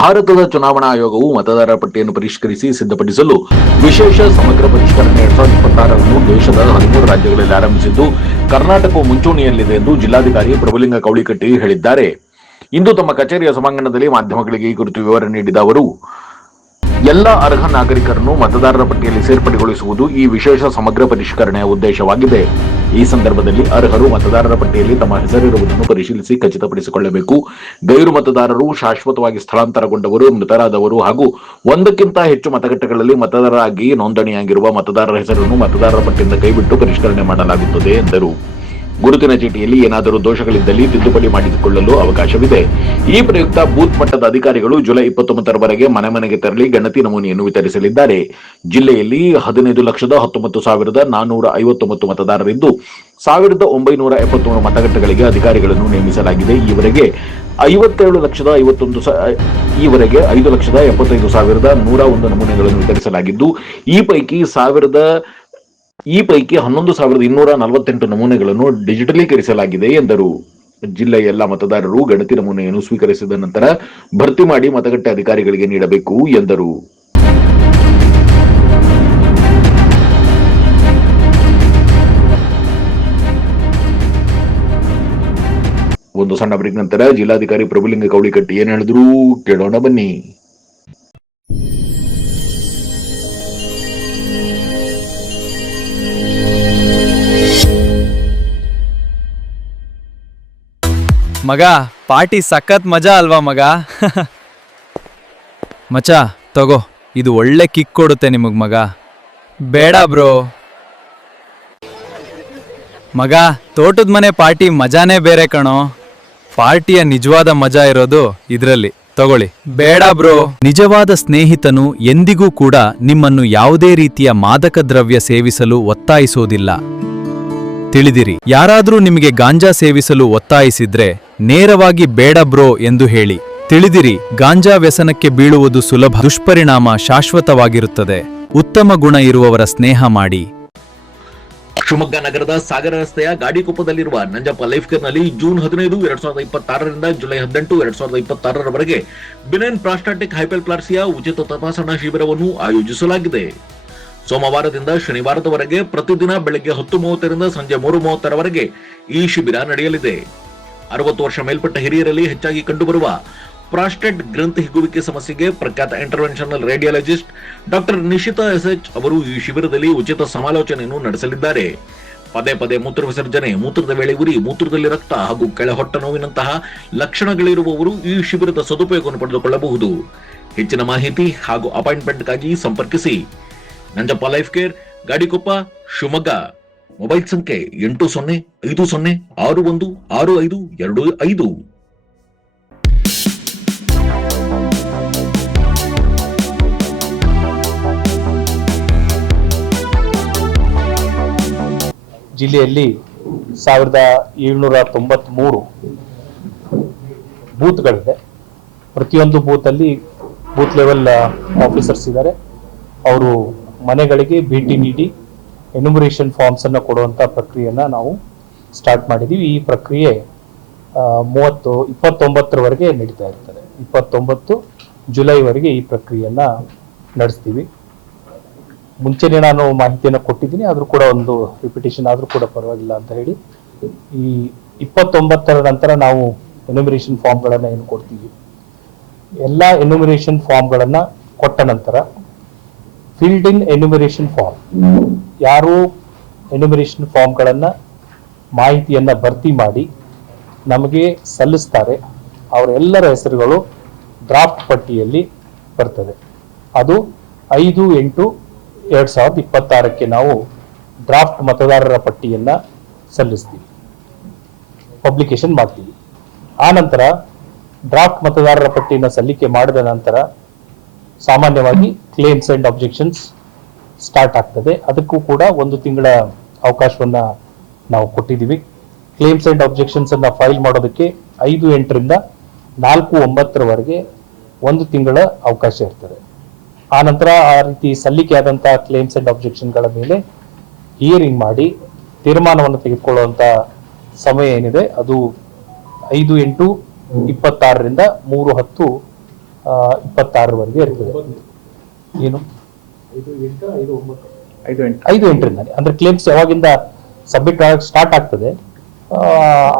ಭಾರತದ ಚುನಾವಣಾ ಆಯೋಗವು ಮತದಾರರ ಪಟ್ಟಿಯನ್ನು ಪರಿಷ್ಕರಿಸಿ ಸಿದ್ಧಪಡಿಸಲು ವಿಶೇಷ ಸಮಗ್ರ ಪರಿಷ್ಕರಣೆ 2026 ದೇಶದ 13 ರಾಜ್ಯಗಳಲ್ಲಿ ಆರಂಭಿಸಿದ್ದು, ಕರ್ನಾಟಕವು ಮುಂಚೂಣಿಯಲ್ಲಿದೆ ಎಂದು ಜಿಲ್ಲಾಧಿಕಾರಿ ಪ್ರಭುಲಿಂಗ ಕವಳಿಕಟ್ಟಿ ಹೇಳಿದ್ದಾರೆ. ಇಂದು ತಮ್ಮ ಕಚೇರಿಯ ಸಭಾಂಗಣದಲ್ಲಿ ಮಾಧ್ಯಮಗಳಿಗೆ ಈ ಕುರಿತು ವಿವರ ನೀಡಿದ ಅವರು, ಎಲ್ಲ ಅರ್ಹ ನಾಗರಿಕರನ್ನು ಮತದಾರರ ಪಟ್ಟಿಯಲ್ಲಿ ಸೇರ್ಪಡೆಗೊಳಿಸುವುದು ಈ ವಿಶೇಷ ಸಮಗ್ರ ಪರಿಷ್ಕರಣೆಯ ಉದ್ದೇಶವಾಗಿದೆ. ಈ ಸಂದರ್ಭದಲ್ಲಿ ಅರ್ಹರು ಮತದಾರರ ಪಟ್ಟಿಯಲ್ಲಿ ತಮ್ಮ ಹೆಸರಿರುವುದನ್ನು ಪರಿಶೀಲಿಸಿ ಖಚಿತಪಡಿಸಿಕೊಳ್ಳಬೇಕು. ಗೈರು ಮತದಾರರು, ಶಾಶ್ವತವಾಗಿ ಸ್ಥಳಾಂತರಗೊಂಡವರು, ಮೃತರಾದವರು ಹಾಗೂ ಒಂದಕ್ಕಿಂತ ಹೆಚ್ಚು ಮತಗಟ್ಟೆಗಳಲ್ಲಿ ಮತದಾರರಾಗಿ ನೋಂದಣಿಯಾಗಿರುವ ಮತದಾರರ ಹೆಸರನ್ನು ಮತದಾರರ ಪಟ್ಟಿಯಿಂದ ಕೈಬಿಟ್ಟು ಪರಿಷ್ಕರಣೆ ಮಾಡಲಾಗುತ್ತದೆ ಎಂದರು. ಗುರುತಿನ ಚೀಟಿಯಲ್ಲಿ ಏನಾದರೂ ದೋಷಗಳಿದ್ದಲ್ಲಿ ತಿದ್ದುಪಡಿ ಮಾಡಿಕೊಳ್ಳಲು ಅವಕಾಶವಿದೆ. ಈ ಪ್ರಯುಕ್ತ ಬೂತ್ ಮಟ್ಟದ ಅಧಿಕಾರಿಗಳು ಜುಲೈ 29ರವರೆಗೆ ಮನೆ ಮನೆಗೆ ತೆರಳಿ ಗಣತಿ ನಮೂನೆಯನ್ನು ವಿತರಿಸಲಿದ್ದಾರೆ. ಜಿಲ್ಲೆಯಲ್ಲಿ 15,19,459 ಮತದಾರರಿದ್ದು 1,973 ಮತಗಟ್ಟೆಗಳಿಗೆ ಅಧಿಕಾರಿಗಳನ್ನು ನೇಮಿಸಲಾಗಿದೆ. ಈವರೆಗೆ 5,75,101 ನಮೂನೆಗಳನ್ನು ವಿತರಿಸಲಾಗಿದ್ದು, ಈ ಪೈಕಿ 11,248 ನಮೂನೆಗಳನ್ನು ಡಿಜಿಟಲೀಕರಿಸಲಾಗಿದೆ ಎಂದರು. ಜಿಲ್ಲೆಯ ಎಲ್ಲ ಮತದಾರರು ಗಣತಿ ನಮೂನೆಯನ್ನು ಸ್ವೀಕರಿಸಿದ ನಂತರ ಭರ್ತಿ ಮಾಡಿ ಮತಗಟ್ಟೆ ಅಧಿಕಾರಿಗಳಿಗೆ ನೀಡಬೇಕು ಎಂದರು. ಒಂದು ಸಣ್ಣ ಬ್ರೇಕ್ ನಂತರ ಜಿಲ್ಲಾಧಿಕಾರಿ ಪ್ರಭುಲಿಂಗ ಕವಳಿಕಟ್ಟಿ ಏನ್ ಹೇಳಿದ್ರು ಕೇಳೋಣ ಬನ್ನಿ. ಮಗ, ಪಾರ್ಟಿ ಸಖತ್ ಮಜಾ ಅಲ್ವಾ ಮಗ? ಮಚ ತಗೋ, ಇದು ಒಳ್ಳೆ ಕಿಕ್ ಕೊಡುತ್ತೆ ನಿಮಗ್ ಮಗ. ಬೇಡ ಬ್ರೋ ಮಗ, ತೋಟದ ಮನೆ ಪಾರ್ಟಿ ಮಜಾನೇ ಬೇರೆ ಕಣೋ. ಪಾರ್ಟಿಯ ನಿಜವಾದ ಮಜಾ ಇರೋದು ಇದ್ರಲ್ಲಿ, ತಗೊಳ್ಳಿ. ಬೇಡ ಬ್ರೋ. ನಿಜವಾದ ಸ್ನೇಹಿತನು ಎಂದಿಗೂ ಕೂಡ ನಿಮ್ಮನ್ನು ಯಾವುದೇ ರೀತಿಯ ಮಾದಕ ದ್ರವ್ಯ ಸೇವಿಸಲು ಒತ್ತಾಯಿಸೋದಿಲ್ಲ. ತಿಳಿದಿರಿ. ಯಾರಾದ್ರೂ ನಿಮಗೆ ಗಾಂಜಾ ಸೇವಿಸಲು ಒತ್ತಾಯಿಸಿದ್ರೆ ನೇರವಾಗಿ ಬೇಡ ಬ್ರೋ ಎಂದು ಹೇಳಿ. ತಿಳಿದಿರಿ, ಗಾಂಜಾ ವ್ಯಸನಕ್ಕೆ ಬೀಳುವುದು ಸುಲಭ, ದುಷ್ಪರಿಣಾಮ ಶಾಶ್ವತವಾಗಿರುತ್ತದೆ. ಉತ್ತಮ ಗುಣ ಇರುವವರ ಸ್ನೇಹ ಮಾಡಿ. ಶಿವಮೊಗ್ಗ ನಗರದ ಸಾಗರ ರಸ್ತೆಯ ಗಾಡಿಕೊಪ್ಪದಲ್ಲಿರುವ ನಂಜಪ್ಪ ಲೈಫ್ ಕೇರ್ನಲ್ಲಿ ಜೂನ್ 15, 2026ರಿಂದ ಜುಲೈ 18, 2026ರವರೆಗೆ ಬಿನೈನ್ ಪ್ರಾಸ್ಟಾಟಿಕ್ ಹೈಪರ್ಪ್ಲಾಸಿಯಾ ಉಚಿತ ತಪಾಸಣಾ ಶಿಬಿರವನ್ನು ಆಯೋಜಿಸಲಾಗಿದೆ. ಸೋಮವಾರದಿಂದ ಶನಿವಾರದವರೆಗೆ ಪ್ರತಿದಿನ ಬೆಳಗ್ಗೆ 10:30ರಿಂದ ಸಂಜೆ 3:30ರವರೆಗೆ ಈ ಶಿಬಿರ ನಡೆಯಲಿದೆ. 60 ವರ್ಷ ಮೇಲ್ಪಟ್ಟ ಹಿರಿಯರಲ್ಲಿ ಹೆಚ್ಚಾಗಿ ಕಂಡುಬರುವ ಪ್ರಾಸ್ಟೇಟ್ ಗ್ರಂಥಿ ಹಿಗ್ಗುವಿಕೆ ಸಮಸ್ಯೆಗೆ ಪ್ರಖ್ಯಾತ interventional radiologist doctor Nishita SH ಅವರು ಈ ಶಿಬಿರದಲ್ಲಿ ಉಚಿತ ಸಮಾಲೋಚನೆಯನ್ನು ನಡೆಸಲಿದ್ದಾರೆ. ಪದೇ ಪದೇ ಮೂತ್ರ ವಿಸರ್ಜನೆ, ಮೂತ್ರದ ವೇಳೆ ಉರಿ, ಮೂತ್ರದಲ್ಲಿ ರಕ್ತ ಹಾಗೂ ಕೆಳ ಹೊಟ್ಟೆ ನೋವಿನಂತಹ ಲಕ್ಷಣಗಳಿರುವವರು ಈ ಶಿಬಿರದ ಸದುಪಯೋಗವನ್ನು ಪಡೆದುಕೊಳ್ಳಬಹುದು. ಹೆಚ್ಚಿನ ಮಾಹಿತಿ ಹಾಗೂ ಅಪಾಯಿಂಟ್ಮೆಂಟ್ಗಾಗಿ ಸಂಪರ್ಕಿಸಿ Nanjappa life care, Gadikoppa, Shivamogga. Mobile ಸಂಖ್ಯೆ 8050616525. ಜಿಲ್ಲೆಯಲ್ಲಿ 1793 ಬೂತ್ಗಳಿದೆ. ಪ್ರತಿಯೊಂದು ಬೂತಲ್ಲಿ ಬೂತ್ ಲೆವೆಲ್ ಆಫೀಸರ್ಸ್ ಇದ್ದಾರೆ. ಅವರು ಮನೆಗಳಿಗೆ ಭೇಟಿ ನೀಡಿ ಎನ್ಯುಮರೇಷನ್ ಫಾರ್ಮ್ಸ್ ಅನ್ನು ಕೊಡುವಂತ ಪ್ರಕ್ರಿಯೆಯನ್ನ ನಾವು ಸ್ಟಾರ್ಟ್ ಮಾಡಿದೀವಿ. ಈ ಪ್ರಕ್ರಿಯೆ 29ರವರೆಗೆ ನಡೀತಾ ಇರ್ತದೆ. 29 ಜುಲೈವರೆಗೆ ಈ ಪ್ರಕ್ರಿಯೆಯನ್ನ ನಡೆಸ್ತೀವಿ. ಮುಂಚೆನೆ ನಾನು ಮಾಹಿತಿಯನ್ನು ಕೊಟ್ಟಿದ್ದೀನಿ, ಆದ್ರೂ ಕೂಡ ಒಂದು ರಿಪಿಟೇಷನ್ ಆದ್ರೂ ಕೂಡ ಪರವಾಗಿಲ್ಲ ಅಂತ ಹೇಳಿ ಈ 29ರ ನಂತರ ನಾವು ಎನ್ಯುಮರೇಷನ್ ಫಾರ್ಮ್ಗಳನ್ನ ಏನು ಕೊಡ್ತೀವಿ, ಎಲ್ಲ ಎನ್ಯುಮರೇಷನ್ ಫಾರ್ಮ್ಗಳನ್ನ ಕೊಟ್ಟ ನಂತರ ಫಿಲ್ಡ್ ಇನ್ ಎನ್ಯುಮರೇಷನ್ ಫಾರ್ಮ್, ಯಾರು ಎನ್ಯುಮರೇಷನ್ ಫಾರ್ಮ್ಗಳನ್ನ ಮಾಹಿತಿಯನ್ನ ಭರ್ತಿ ಮಾಡಿ ನಮಗೆ ಸಲ್ಲಿಸ್ತಾರೆ ಅವರೆಲ್ಲರ ಹೆಸರುಗಳು ಡ್ರಾಫ್ಟ್ ಪಟ್ಟಿಯಲ್ಲಿ ಬರ್ತದೆ. ಅದು 5/8/2026ಕ್ಕೆ ನಾವು ಡ್ರಾಫ್ಟ್ ಮತದಾರರ ಪಟ್ಟಿಯನ್ನ ಸಲ್ಲಿಸ್ತೀವಿ, ಪಬ್ಲಿಕೇಶನ್ ಮಾಡ್ತೀವಿ. ಆ ನಂತರ ಡ್ರಾಫ್ಟ್ ಮತದಾರರ ಪಟ್ಟಿಯನ್ನು ಸಲ್ಲಿಕೆ ಮಾಡಿದ ನಂತರ ಸಾಮಾನ್ಯವಾಗಿ ಕ್ಲೇಮ್ಸ್ ಅಂಡ್ ಅಬ್ಜೆಕ್ಷನ್ಸ್ ಸ್ಟಾರ್ಟ್ ಆಗ್ತದೆ. ಅದಕ್ಕೂ ಕೂಡ 1 ತಿಂಗಳ ಅವಕಾಶವನ್ನ ನಾವು ಕೊಟ್ಟಿದ್ದೀವಿ. ಕ್ಲೇಮ್ಸ್ ಅಂಡ್ ಅಬ್ಜೆಕ್ಷನ್ಸ್ ಅನ್ನ ಫೈಲ್ ಮಾಡೋದಕ್ಕೆ 5/8ರಿಂದ 4/9ರವರೆಗೆ 1 ತಿಂಗಳ ಅವಕಾಶ ಇರ್ತದೆ. ಆ ನಂತರ ಆ ರೀತಿ ಸಲ್ಲಿಕೆ ಆದಂತಹ ಕ್ಲೇಮ್ಸ್ ಅಂಡ್ ಅಬ್ಜೆಕ್ಷನ್ಗಳ ಮೇಲೆ ಹಿಯರಿಂಗ್ ಮಾಡಿ ತೀರ್ಮಾನವನ್ನು ತೆಗೆದುಕೊಳ್ಳುವಂತ ಸಮಯ ಏನಿದೆ ಅದು 5/8/26ರಿಂದ 26ರವರೆಗೆ ಇರ್ತದೆ. ಏನು 5/8 ಅಂದ್ರೆ ಕ್ಲೇಮ್ಸ್ ಯಾವಾಗಿಂದ ಸಬ್ಮಿಟ್ ಸ್ಟಾರ್ಟ್ ಆಗ್ತದೆ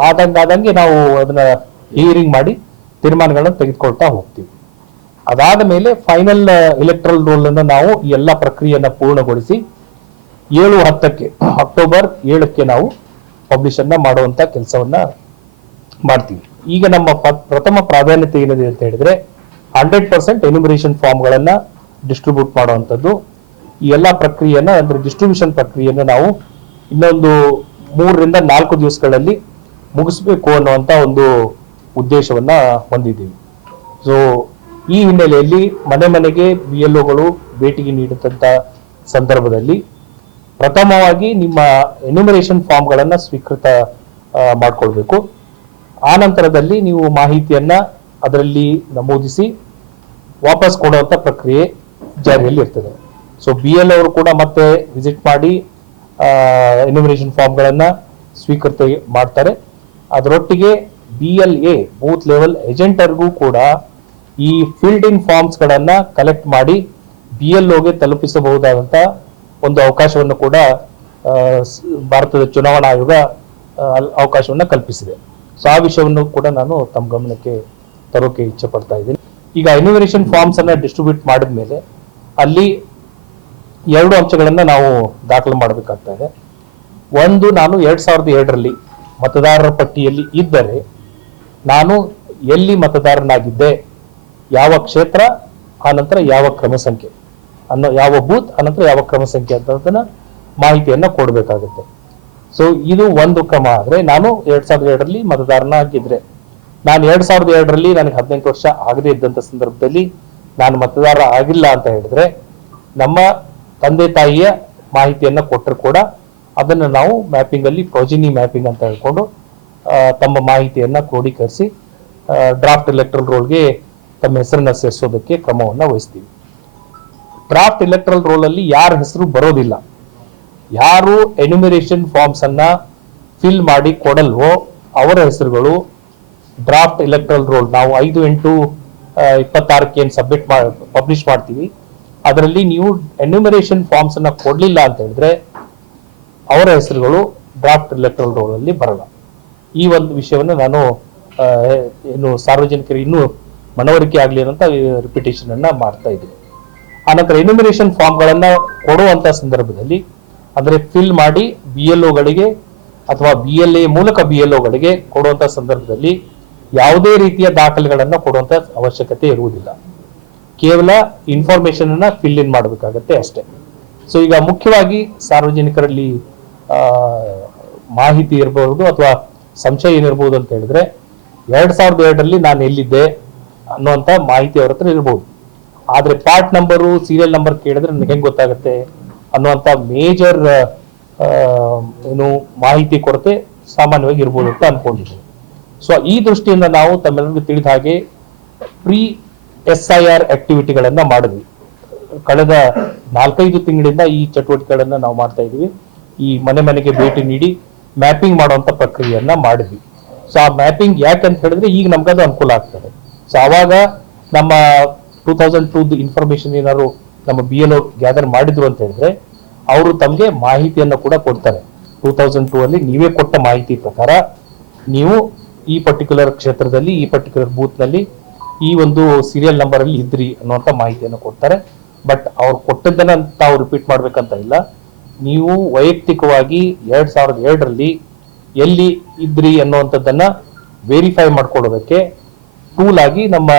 ಆದಂಗೆ ನಾವು ಅದನ್ನ ಹಿಯರಿಂಗ್ ಮಾಡಿ ತೀರ್ಮಾನಗಳನ್ನು ತೆಗೆದುಕೊಳ್ತಾ ಹೋಗ್ತೀವಿ. ಅದಾದ ಮೇಲೆ ಫೈನಲ್ ಎಲೆಕ್ಟ್ರಲ್ ರೋಲ್ ಅನ್ನು ನಾವು ಈ ಎಲ್ಲ ಪ್ರಕ್ರಿಯೆಯನ್ನ ಪೂರ್ಣಗೊಳಿಸಿ 7/10 ಅಕ್ಟೋಬರ್ 7ಕ್ಕೆ ನಾವು ಪಬ್ಲಿಷ್ ಅನ್ನ ಮಾಡುವಂತ ಕೆಲಸವನ್ನ ಮಾಡ್ತೀವಿ. ಈಗ ನಮ್ಮ ಪ್ರಥಮ ಪ್ರಾಧಾನ್ಯತೆ ಏನಿದೆ ಅಂತ ಹೇಳಿದ್ರೆ 100% ಎನ್ಯುಮರೇಷನ್ ಫಾರ್ಮ್ಗಳನ್ನ ಡಿಸ್ಟ್ರಿಬ್ಯೂಟ್ ಮಾಡುವಂಥದ್ದು. ಈ ಎಲ್ಲ ಪ್ರಕ್ರಿಯೆಯನ್ನ ಅಂದ್ರೆ ಡಿಸ್ಟ್ರಿಬ್ಯೂಷನ್ ಪ್ರಕ್ರಿಯೆಯನ್ನ ನಾವು ಇನ್ನೊಂದು 3ರಿಂದ 4 ದಿವಸಗಳಲ್ಲಿ ಮುಗಿಸ್ಬೇಕು ಅನ್ನುವಂತ ಒಂದು ಉದ್ದೇಶವನ್ನ ಹೊಂದಿದ್ದೀವಿ. ಸೊ ಈ ಹಿನ್ನೆಲೆಯಲ್ಲಿ ಮನೆಗೆ BLOಗಳು ಭೇಟಿಗೆ ನೀಡಿದಂತ ಸಂದರ್ಭದಲ್ಲಿ ಪ್ರಥಮವಾಗಿ ನಿಮ್ಮ ಎನ್ಯುಮರೇಷನ್ ಫಾರ್ಮ್ಗಳನ್ನ ಸ್ವೀಕೃತ ಮಾಡ್ಕೊಳ್ಬೇಕು. ಆ ನಂತರದಲ್ಲಿ ನೀವು ಮಾಹಿತಿಯನ್ನ ಅದರಲ್ಲಿ ನಮೂದಿಸಿ ವಾಪಸ್ ಕೊಡುವಂತ ಪ್ರಕ್ರಿಯೆ ಜಾರಿಯಲ್ಲಿ ಇರ್ತದೆ. ಸೊ BLO ಅವರು ಕೂಡ ಮತ್ತೆ ವಿಸಿಟ್ ಮಾಡಿ ಎನ್ಯುಮರೇಷನ್ ಫಾರ್ಮ್ಗಳನ್ನ ಸ್ವೀಕೃತ ಮಾಡ್ತಾರೆ. ಅದರೊಟ್ಟಿಗೆ BLA ಬೂತ್ ಲೆವೆಲ್ ಏಜೆಂಟರ್ಗೂ ಕೂಡ ಈ ಫಿಲ್ಡ್ ಇನ್ ಫಾರ್ಮ್ಸ್ ಗಳನ್ನ ಕಲೆಕ್ಟ್ ಮಾಡಿ BLOಗೆ ತಲುಪಿಸಬಹುದಾದಂತ ಒಂದು ಅವಕಾಶವನ್ನು ಕೂಡ ಭಾರತದ ಚುನಾವಣಾ ಆಯೋಗ ಅವಕಾಶವನ್ನ ಕಲ್ಪಿಸಿದೆ. ಸೊ ಆ ವಿಷಯವನ್ನು ಕೂಡ ನಾನು ತಮ್ಮ ಗಮನಕ್ಕೆ ತರೋಕೆ ಇಚ್ಛೆ ಪಡ್ತಾ ಇದ್ದೀನಿ. ಈಗ ಎನ್ಯುಮರೇಷನ್ ಫಾರ್ಮ್ಸ್ ಅನ್ನ ಡಿಸ್ಟ್ರಿಬ್ಯೂಟ್ ಮಾಡಿದ ಮೇಲೆ ಅಲ್ಲಿ 2 ಅಂಶಗಳನ್ನ ನಾವು ದಾಖಲು ಮಾಡಬೇಕಾಗ್ತಾ ಇದೆ. ಒಂದು, ನಾನು 2007ರಲ್ಲಿ ಮತದಾರರ ಪಟ್ಟಿಯಲ್ಲಿ ಇದ್ದರೆ ನಾನು ಎಲ್ಲಿ ಮತದಾರನಾಗಿದ್ದೆ, ಯಾವ ಕ್ಷೇತ್ರ, ಆನಂತರ ಯಾವ ಕ್ರಮ ಸಂಖ್ಯೆ ಅನ್ನೋ ಯಾವ ಬೂತ್, ಆನಂತರ ಯಾವ ಕ್ರಮ ಸಂಖ್ಯೆ ಅಂತ ಮಾಹಿತಿಯನ್ನ ಕೊಡಬೇಕಾಗುತ್ತೆ. ಸೊ ಇದು ಒಂದು ಕ್ರಮ. ಆದ್ರೆ ನಾನು 2007ರಲ್ಲಿ ಮತದಾರನಾಗಿದ್ರೆ, ನಾನು 2007ರಲ್ಲಿ ನನಗೆ 18 ವರ್ಷ ಆಗದೇ ಇದ್ದಂತ ಸಂದರ್ಭದಲ್ಲಿ ನಾನು ಮತದಾರ ಆಗಿಲ್ಲ ಅಂತ ಹೇಳಿದ್ರೆ ನಮ್ಮ ತಂದೆ ತಾಯಿಯ ಮಾಹಿತಿಯನ್ನ ಕೊಟ್ಟರು ಕೂಡ ಅದನ್ನು ನಾವು ಮ್ಯಾಪಿಂಗ್ ಅಲ್ಲಿ ಪ್ರೊಜಿನಿ ಮ್ಯಾಪಿಂಗ್ ಅಂತ ಹೇಳ್ಕೊಂಡು ತಮ್ಮ ಮಾಹಿತಿಯನ್ನ ಕ್ರೋಢೀಕರಿಸಿ ಡ್ರಾಫ್ಟ್ ಎಲೆಕ್ಟ್ರಲ್ ರೋಲ್ಗೆ ತಮ್ಮ ಹೆಸರನ್ನ ಸೇರಿಸೋದಕ್ಕೆ ಕ್ರಮವನ್ನ ವಹಿಸ್ತೀವಿ. ಡ್ರಾಫ್ಟ್ ಎಲೆಕ್ಟ್ರಲ್ ರೋಲ್ ಅಲ್ಲಿ ಯಾರ ಹೆಸರು ಬರೋದಿಲ್ಲ, ಯಾರು ಎನ್ಯುಮರೇಷನ್ ಫಾರ್ಮ್ಸ್ ಅನ್ನ ಫಿಲ್ ಮಾಡಿ ಕೊಡಲ್ವೋ ಅವರ ಹೆಸರುಗಳು ಡ್ರಾಫ್ಟ್ ಎಲೆಕ್ಟ್ರಲ್ ರೋಲ್ ನಾವು 5/8/26ಕ್ಕೆ ಏನು ಪಬ್ಲಿಷ್ ಮಾಡ್ತೀವಿ ಅದರಲ್ಲಿ ನೀವು ಎನ್ಯುಮರೇಷನ್ ಫಾರ್ಮ್ಸ್ ಅನ್ನ ಕೊಡ್ಲಿಲ್ಲ ಅಂತ ಹೇಳಿದ್ರೆ ಅವರ ಹೆಸರುಗಳು ಡ್ರಾಫ್ಟ್ ಎಲೆಕ್ಟ್ರಲ್ ರೋಲ್ ಅಲ್ಲಿ ಬರಲ್ಲ. ಈ ಒಂದು ವಿಷಯವನ್ನು ನಾನು ಏನು ಸಾರ್ವಜನಿಕರಿಗೆ ಇನ್ನೂ ಮನವರಿಕೆ ಆಗಲಿ ಅಂತ ರಿಪಿಟೇಷನ್ ಅನ್ನ ಮಾಡ್ತಾ ಇದ್ದೀನಿ. ಆನಂತರ ಎನ್ಯುಮರೇಷನ್ ಫಾರ್ಮ್ಗಳನ್ನ ಕೊಡುವಂತ ಸಂದರ್ಭದಲ್ಲಿ ಅಂದ್ರೆ ಫಿಲ್ ಮಾಡಿ BLOಗಳಿಗೆ ಅಥವಾ BLA ಮೂಲಕ BLOಗಳಿಗೆ ಕೊಡುವಂತ ಸಂದರ್ಭದಲ್ಲಿ ಯಾವುದೇ ರೀತಿಯ ದಾಖಲೆಗಳನ್ನ ಕೊಡುವಂತ ಅವಶ್ಯಕತೆ ಇರುವುದಿಲ್ಲ. ಕೇವಲ ಇನ್ಫಾರ್ಮೇಶನ್ ಅನ್ನ ಫಿಲ್ ಇನ್ ಮಾಡಬೇಕಾಗತ್ತೆ ಅಷ್ಟೇ. ಸೊ ಈಗ ಮುಖ್ಯವಾಗಿ ಸಾರ್ವಜನಿಕರಲ್ಲಿ ಮಾಹಿತಿ ಇರಬಹುದು ಅಥವಾ ಸಂಶಯ ಏನಿರಬಹುದು ಅಂತ ಹೇಳಿದ್ರೆ 2007ರಲ್ಲಿ ನಾನು ಎಲ್ಲಿದ್ದೆ ಅನ್ನುವಂತ ಮಾಹಿತಿ ಅವ್ರ ಹತ್ರ ಇರಬಹುದು. ಆದ್ರೆ ಪಾರ್ಟ್ ನಂಬರು, ಸೀರಿಯಲ್ ನಂಬರ್ ಕೇಳಿದ್ರೆ ನನಗೆ ಹೆಂಗ್ ಗೊತ್ತಾಗುತ್ತೆ ಅನ್ನುವಂತ ಮೇಜರ್ ಏನು ಮಾಹಿತಿ ಕೊರತೆ ಸಾಮಾನ್ಯವಾಗಿ ಇರ್ಬೋದು ಅಂತ ಅನ್ಕೊಂಡಿದ್ದೀನಿ. ಸೊ ಈ ದೃಷ್ಟಿಯಿಂದ ನಾವು ತಮ್ಮೆಲ್ಲರಿಗೂ ತಿಳಿದ ಹಾಗೆ ಪ್ರೀ SIR ಆಕ್ಟಿವಿಟಿಗಳನ್ನ ಮಾಡಿದ್ವಿ. ಕಳೆದ 4-5 ತಿಂಗಳಿಂದ ಈ ಚಟುವಟಿಕೆಗಳನ್ನ ನಾವು ಮಾಡ್ತಾ ಇದೀವಿ. ಈ ಮನೆಗೆ ಭೇಟಿ ನೀಡಿ ಮ್ಯಾಪಿಂಗ್ ಮಾಡುವಂತ ಪ್ರಕ್ರಿಯೆಯನ್ನ ಮಾಡಿದ್ವಿ. ಸೊ ಆ ಮ್ಯಾಪಿಂಗ್ ಯಾಕಂತ ಹೇಳಿದ್ರೆ ಈಗ ನಮ್ಗದು ಅನುಕೂಲ ಆಗ್ತದೆ. ಸೊ ಅವಾಗ ನಮ್ಮ 2002 ಇನ್ಫಾರ್ಮೇಶನ್ ಏನಾದ್ರು ನಮ್ಮ BLO ಗ್ಯಾದರ್ ಮಾಡಿದ್ರು ಅಂತ ಹೇಳಿದ್ರೆ ಅವರು ತಮಗೆ ಮಾಹಿತಿಯನ್ನ ಕೂಡ ಕೊಡ್ತಾರೆ. 2002 ಅಲ್ಲಿ ನೀವೇ ಕೊಟ್ಟ ಮಾಹಿತಿ ಪ್ರಕಾರ ನೀವು ಈ ಪರ್ಟಿಕ್ಯುಲರ್ ಕ್ಷೇತ್ರದಲ್ಲಿ ಈ ಪರ್ಟಿಕ್ಯುಲರ್ ಬೂತ್ ನಲ್ಲಿ ಈ ಒಂದು ಸೀರಿಯಲ್ ನಂಬರ್ ಅಲ್ಲಿ ಇದ್ರಿ ಅನ್ನುವಂತ ಮಾಹಿತಿಯನ್ನು ಕೊಡ್ತಾರೆ. ಬಟ್ ಅವ್ರು ಕೊಟ್ಟದ್ದನ್ನ ತಾವು ರಿಪೀಟ್ ಮಾಡ್ಬೇಕಂತ ಇಲ್ಲ. ನೀವು ವೈಯಕ್ತಿಕವಾಗಿ 2007ರಲ್ಲಿ ಎಲ್ಲಿ ಇದ್ರಿ ಅನ್ನುವಂಥದ್ದನ್ನ ವೆರಿಫೈ ಮಾಡ್ಕೊಳ್ಳೋದಕ್ಕೆ ಟೂಲ್ ಆಗಿ ನಮ್ಮ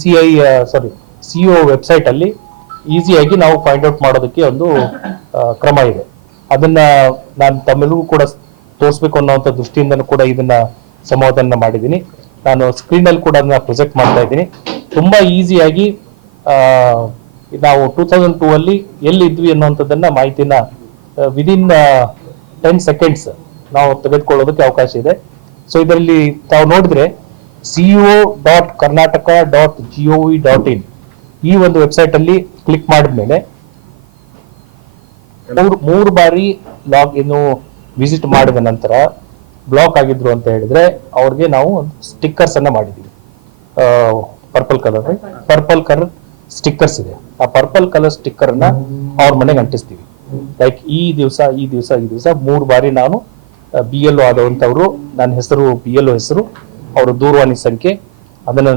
CO ವೆಬ್ಸೈಟ್ ಅಲ್ಲಿ ಈಸಿಯಾಗಿ ನಾವು ಫೈಂಡ್ ಔಟ್ ಮಾಡೋದಕ್ಕೆ ಒಂದು ಕ್ರಮ ಇದೆ. ಅದನ್ನ ನಾನು ತಮ್ಮೆಲ್ಲರಿಗೂ ಕೂಡ ತೋರಿಸ್ಬೇಕು ಅನ್ನೋಂಥ ದೃಷ್ಟಿಯಿಂದ ಕೂಡ ಇದನ್ನ ಸಂವಾದನ ಮಾಡಿದ್ದೀನಿ. ನಾನು ಸ್ಕ್ರೀನ್ ಅಲ್ಲಿ ಕೂಡ ಅದನ್ನ ಪ್ರೊಜೆಕ್ಟ್ ಮಾಡ್ತಾ ಇದ್ದೀನಿ. ತುಂಬಾ ಈಸಿಯಾಗಿ ನಾವು 2002 ಅಲ್ಲಿ ಎಲ್ಲಿ ಇದ್ವಿ ಅನ್ನುವಂಥದ್ದನ್ನ ಮಾಹಿತಿನ ವಿದಿನ್ 10 ಸೆಕೆಂಡ್ಸ್ ನಾವು ತೆಗೆದುಕೊಳ್ಳೋದಕ್ಕೆ ಅವಕಾಶ ಇದೆ. ಸೊ ಇದರಲ್ಲಿ ತಾವು ನೋಡಿದ್ರೆ co.karnataka.gov.in ಈ ಒಂದು ವೆಬ್ಸೈಟ್ ಅಲ್ಲಿ ಕ್ಲಿಕ್ ಮಾಡಿದ್ಮೇಲೆ 3 ಬಾರಿ ಲಾಗ್ ಇನ್ನು ವಿಸಿಟ್ ಮಾಡಿದ ನಂತರ ಬ್ಲಾಕ್ ಆಗಿದ್ರು ಅಂತ ಹೇಳಿದ್ರೆ ಅವ್ರಿಗೆ ನಾವು ಸ್ಟಿಕ್ಕರ್ಸ್ ಅನ್ನ ಮಾಡಿದೀವಿ. Purple colour purple colour stickers ಇದೆ. ಆ ಪರ್ಪಲ್ ಕಲರ್ ಸ್ಟಿಕ್ಕರ್ ನ ಅವ್ರ ಮನೆಗೆ ಅಂಟಿಸ್ತೀವಿ. ಲೈಕ್ ಈ ದಿವಸ 3 ಬಾರಿ ನಾನು BLO ಆದವಂತವ್ರು, ನನ್ನ ಹೆಸರು BLO ಹೆಸರು, ಅವರ ದೂರವಾಣಿ ಸಂಖ್ಯೆ ಅದನ್ನ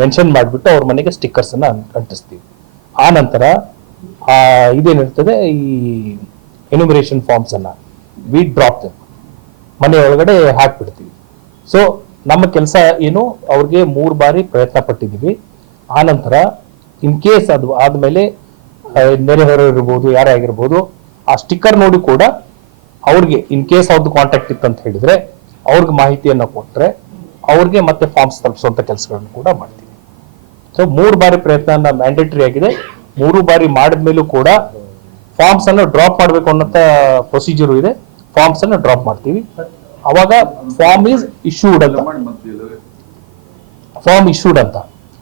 ಮೆನ್ಷನ್ ಮಾಡಿಬಿಟ್ಟು ಅವ್ರ ಮನೆಗೆ ಸ್ಟಿಕ್ಕರ್ಸ್ ಅನ್ನ ಅಂಟಿಸ್ತೀವಿ. ಆ ನಂತರ ಇದೇನಿರ್ತದೆ, ಈ ಎನ್ಯುಮರೇಷನ್ ಫಾರ್ಮ್ಸ್ ಅನ್ನ ವಿ ಡ್ರಾಪ್ ಮನೆ ಒಳಗಡೆ ಹಾಕ್ಬಿಡ್ತೀವಿ. ಸೊ ನಮ್ಮ ಕೆಲಸ ಏನು, ಅವ್ರಿಗೆ 3 ಬಾರಿ ಪ್ರಯತ್ನ ಪಟ್ಟಿದ್ದೀವಿ. ಆ ನಂತರ ಇನ್ ಕೇಸ್ ಅದು ಆದ್ಮೇಲೆ ನೆರೆಹೊರೆ ಇರ್ಬೋದು, ಯಾರೇ ಆಗಿರ್ಬೋದು, ಆ ಸ್ಟಿಕ್ಕರ್ ನೋಡಿ ಕೂಡ ಅವ್ರಿಗೆ ಇನ್ ಕೇಸ್ ಅವ್ರದ್ದು ಕಾಂಟ್ಯಾಕ್ಟ್ ಇತ್ತಂತ ಹೇಳಿದ್ರೆ ಅವ್ರಿಗೆ ಮಾಹಿತಿಯನ್ನ ಕೊಟ್ರೆ ಅವ್ರಿಗೆ ಮತ್ತೆ ಫಾರ್ಮ್ಸ್ ತಲುಪಿಸುವಂತ ಕೆಲಸಗಳನ್ನು ಕೂಡ ಮಾಡ್ತೀವಿ. ಸೊ 3 ಬಾರಿ ಪ್ರಯತ್ನ ಮ್ಯಾಂಡೇಟರಿ ಆಗಿದೆ. 3 ಬಾರಿ ಮಾಡಿದ್ಮೇಲೂ ಕೂಡ ಫಾರ್ಮ್ಸ್ ಅನ್ನು ಡ್ರಾಪ್ ಮಾಡಬೇಕು ಅನ್ನೋ ಪ್ರೊಸೀಜರ್ ಇದೆ. ಫಾರ್ಮ್ಸ್ ಅನ್ನು ಡ್ರಾಪ್ ಮಾಡ್ತೀವಿ. ಅವಾಗ ಫಾರ್ಮ್ ಈಸ್ ಇಶ್ಯೂಡ್ ಅಂತ, ಫಾರ್ಮ್ ಇಶ್ಯೂಡ್ ಅಂತ.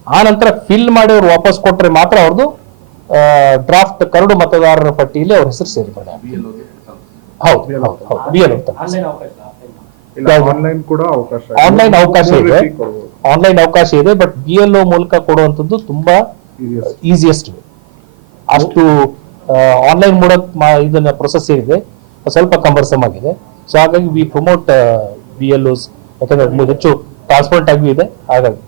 ಆ ನಂತರ ಫಿಲ್ ಮಾಡಿ ಅವ್ರು ವಾಪಸ್ ಕೊಟ್ರೆ ಮಾತ್ರ ಅವ್ರದ್ದು ಡ್ರಾಫ್ಟ್ ಕರಡು ಮತದಾರರ ಪಟ್ಟಿಯಲ್ಲಿ ಅವ್ರ ಹೆಸರು ಸೇರ್ಪಡೆ. ಹೌದು BLO ಆನ್ಲೈನ್ ಕೂಡ ಅವಕಾಶ ಆನ್ಲೈನ್ ಅವಕಾಶ ಇದೆ, ಆನ್ಲೈನ್ ಅವಕಾಶ ಇದೆ. ಬಟ್ BLO ಮೂಲಕ ಕೊಡುವಂಥದ್ದು ತುಂಬಾ ಈಸಿಯೆಸ್ಟ್ ವೇ. ಅಷ್ಟು ಆನ್ಲೈನ್ ಮೂಲಕ ಇದನ್ನ ಪ್ರೊಸೆಸ್ ಏನಿದೆ ಸ್ವಲ್ಪ ಕಂಬರ್ಸಮ್ ಆಗಿದೆ. ಸೊ ಹಾಗಾಗಿ ವಿ ಪ್ರಮೋಟ್ BLOs, ಯಾಕಂದ್ರೆ ಹೆಚ್ಚು ಟ್ರಾನ್ಸ್ಪರೆಂಟ್ ಆಗಿ ಇದೆ. ಹಾಗಾಗಿ